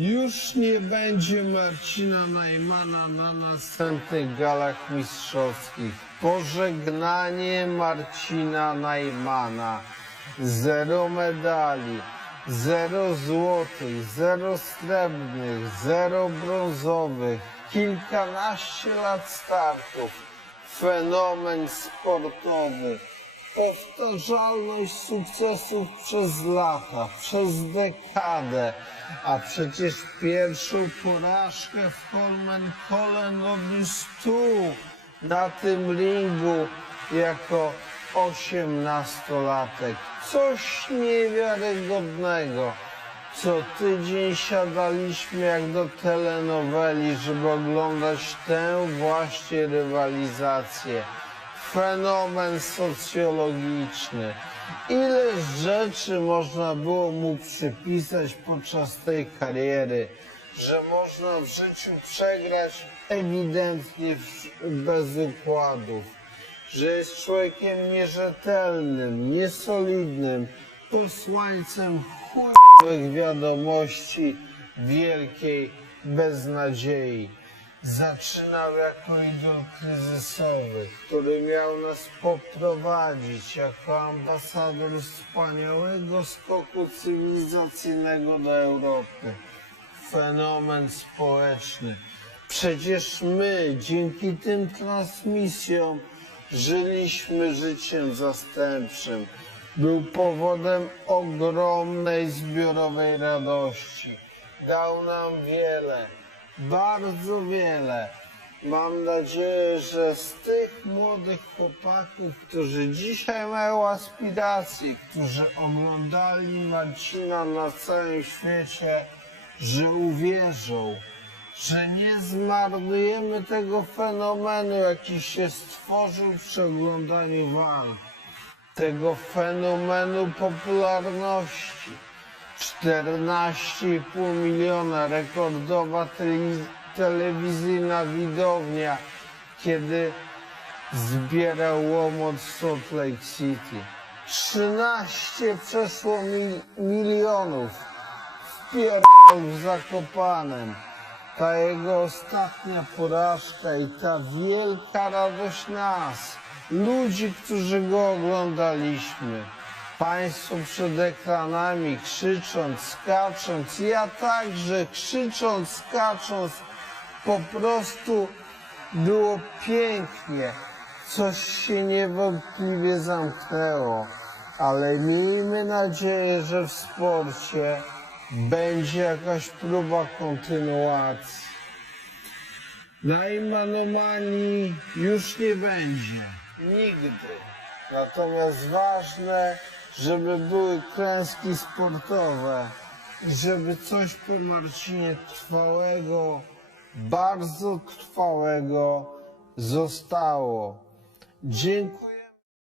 Już nie będzie Marcina Najmana na następnych galach mistrzowskich. Pożegnanie Marcina Najmana. Zero medali, zero złotych, zero srebrnych, zero brązowych, kilkanaście lat startów. Fenomen sportowy. Powtarzalność sukcesów przez lata, przez dekadę, a przecież pierwszą porażkę w Holmenkollen odniósł tu, na tym ringu, jako osiemnastolatek. Coś niewiarygodnego. Co tydzień siadaliśmy jak do telenoweli, żeby oglądać tę właśnie rywalizację fenomen socjologiczny. Ile rzeczy można było mu przypisać podczas tej kariery, że można w życiu przegrać ewidentnie bez układów, że jest człowiekiem nierzetelnym, niesolidnym, posłańcem chujowych wiadomości wielkiej beznadziei. Zaczynał jako idol kryzysowy, który miał nas poprowadzić jako ambasador wspaniałego skoku cywilizacyjnego do Europy. Fenomen społeczny. Przecież my dzięki tym transmisjom żyliśmy życiem zastępczym. Był powodem ogromnej zbiorowej radości. Dał nam wiele bardzo wiele. Mam nadzieję, że z tych młodych chłopaków, którzy dzisiaj mają aspiracje, którzy oglądali Marcina na całym świecie, że uwierzą, że nie zmarnujemy tego fenomenu, jaki się stworzył przy oglądaniu walk, tego fenomenu popularności. 14,5 miliona, rekordowa tele- telewizyjna widownia, kiedy zbierał łomot Salt Lake City. 13 przeszło mil- milionów. Wpierdol w Zakopanem. Ta jego ostatnia porażka i ta wielka radość nas, ludzi, którzy go oglądaliśmy. Państwo przed ekranami krzycząc, skacząc, ja także krzycząc, skacząc, po prostu było pięknie. Coś się niewątpliwie zamknęło, ale miejmy nadzieję, że w sporcie będzie jakaś próba kontynuacji. Najmanomanii już nie będzie. Nigdy. Natomiast ważne, żeby były klęski sportowe i żeby coś po Marcinie trwałego, bardzo trwałego zostało. Dziękuję.